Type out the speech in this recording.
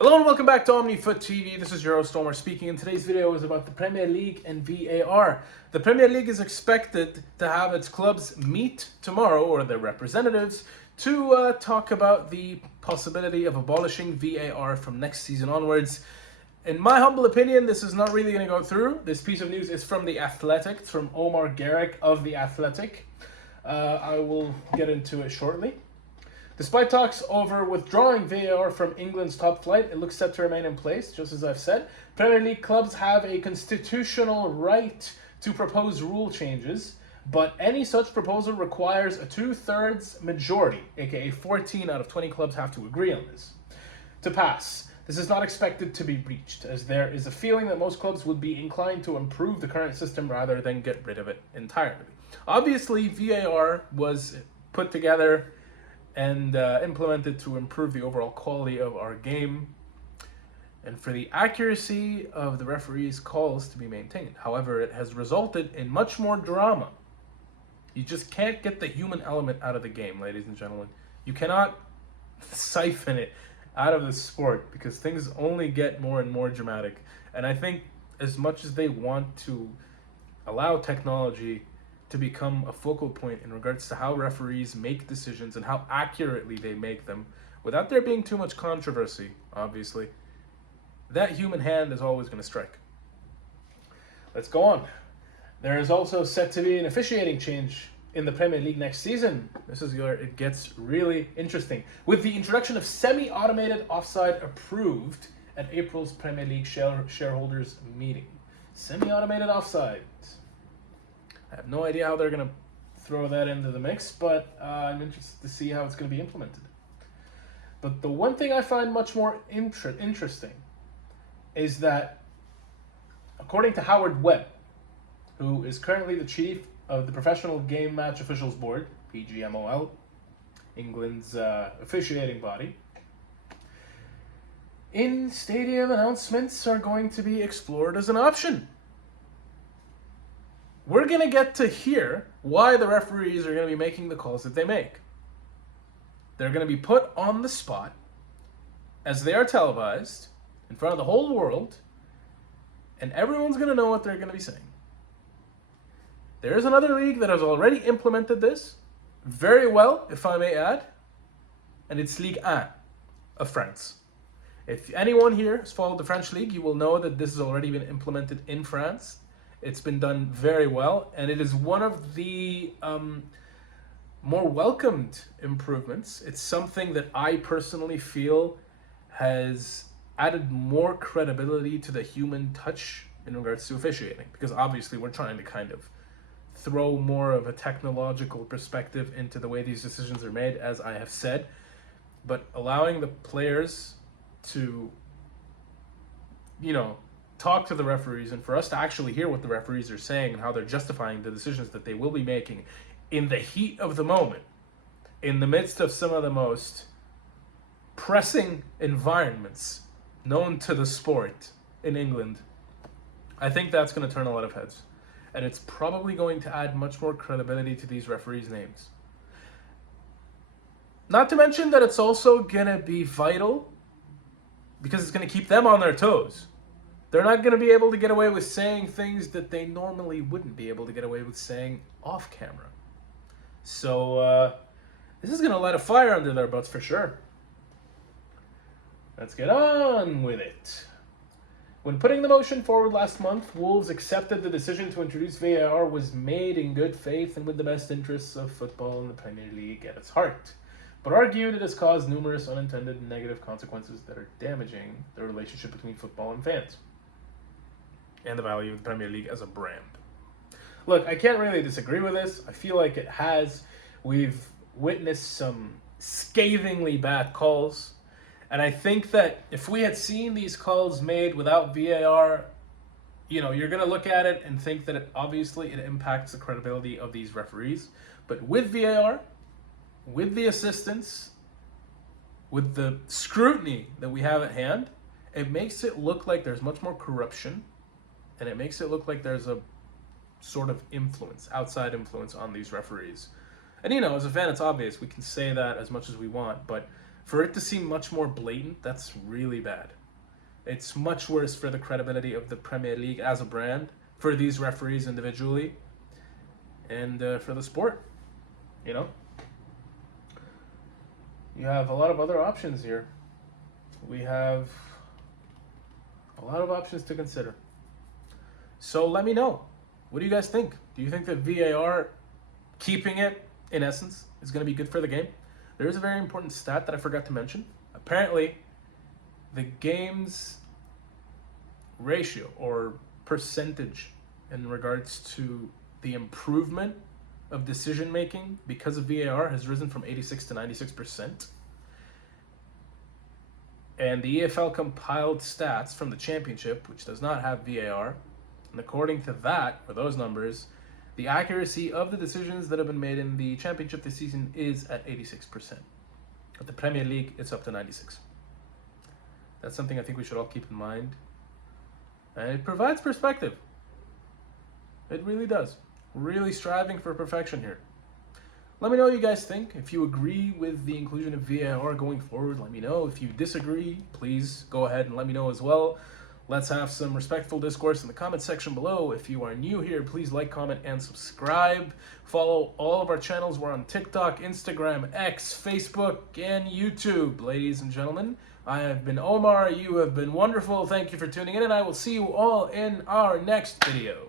Hello and welcome back to OmniFoot TV. This is your host Omar speaking, and today's video is about the Premier League and VAR. The Premier League is expected to have its clubs meet tomorrow, or their representatives, to talk about the possibility of abolishing VAR from next season onwards. In my humble opinion, this is not really going to go through. This piece of news is from The Athletic. It's from Omar Garrick of The Athletic. I will get into it shortly. Despite talks over withdrawing VAR from England's top flight, it looks set to remain in place, just as I've said. Premier League clubs have a constitutional right to propose rule changes, but any such proposal requires a 2/3 majority, aka 14 out of 20 clubs have to agree on this, to pass. This is not expected to be reached, as there is a feeling that most clubs would be inclined to improve the current system rather than get rid of it entirely. Obviously, VAR was put together and implemented to improve the overall quality of our game and for the accuracy of the referees' calls to be maintained. However, it has resulted in much more drama. You just can't get the human element out of the game, ladies and gentlemen. You cannot siphon it out of the sport because things only get more and more dramatic. And I think as much as they want to allow technology to become a focal point in regards to how referees make decisions and how accurately they make them, without there being too much controversy, obviously, that human hand is always going to strike. Let's go on. There is also set to be an officiating change in the Premier League next season. This is where it gets really interesting. With the introduction of semi-automated offside approved at April's Premier League shareholders meeting. Semi-automated offside. I have no idea how they're going to throw that into the mix, but I'm interested to see how it's going to be implemented. But the one thing I find much more interesting is that, according to Howard Webb, who is currently the chief of the Professional Game Match Officials Board, PGMOL, England's officiating body, in-stadium announcements are going to be explored as an option. We're going to get to hear why the referees are going to be making the calls that they make. They're going to be put on the spot as they are televised in front of the whole world, and everyone's going to know what they're going to be saying. There is another league that has already implemented this very well, if I may add, and it's Ligue 1 of France. If anyone here has followed the French league, you will know that this has already been implemented in France. It's been done very well, and it is one of the more welcomed improvements. It's something that I personally feel has added more credibility to the human touch in regards to officiating, because obviously we're trying to kind of throw more of a technological perspective into the way these decisions are made, as I have said, but allowing the players to, talk to the referees and for us to actually hear what the referees are saying and how they're justifying the decisions that they will be making in the heat of the moment, in the midst of some of the most pressing environments known to the sport in England. I think that's going to turn a lot of heads. And it's probably going to add much more credibility to these referees' names. Not to mention that it's also going to be vital because it's going to keep them on their toes. They're not going to be able to get away with saying things that they normally wouldn't be able to get away with saying off camera. So this is going to light a fire under their butts for sure. Let's get on with it. When putting the motion forward last month, Wolves accepted the decision to introduce VAR was made in good faith and with the best interests of football and the Premier League at its heart, but argued it has caused numerous unintended negative consequences that are damaging the relationship between football and fans and the value of the Premier League as a brand. Look, I can't really disagree with this. I feel like it has. We've witnessed some scathingly bad calls, and I think that if we had seen these calls made without VAR, you're going to look at it and think that it impacts the credibility of these referees. But with VAR, with the assistance, with the scrutiny that we have at hand, it makes it look like there's much more corruption, and it makes it look like there's a sort of outside influence on these referees. And as a fan, it's obvious. We can say that as much as we want, but For it to seem much more blatant, that's really bad. It's much worse for the credibility of the Premier League as a brand, for these referees individually, and for the sport. You know? You have a lot of other options here. We have a lot of options to consider. So let me know. What do you guys think? Do you think that VAR, keeping it, in essence, is going to be good for the game? There is a very important stat that I forgot to mention. Apparently, the game's ratio or percentage in regards to the improvement of decision making because of VAR has risen from 86 to 96%. And the EFL compiled stats from the championship, which does not have VAR, and according to that, or those numbers, the accuracy of the decisions that have been made in the championship this season is at 86%. At the Premier League, it's up to 96%. That's something I think we should all keep in mind. And it provides perspective. It really does. Really striving for perfection here. Let me know what you guys think. If you agree with the inclusion of VAR going forward, let me know. If you disagree, please go ahead and let me know as well. Let's have some respectful discourse in the comment section below. If you are new here, please like, comment, and subscribe. Follow all of our channels. We're on TikTok, Instagram, X, Facebook, and YouTube. Ladies and gentlemen, I have been Omar. You have been wonderful. Thank you for tuning in, and I will see you all in our next video.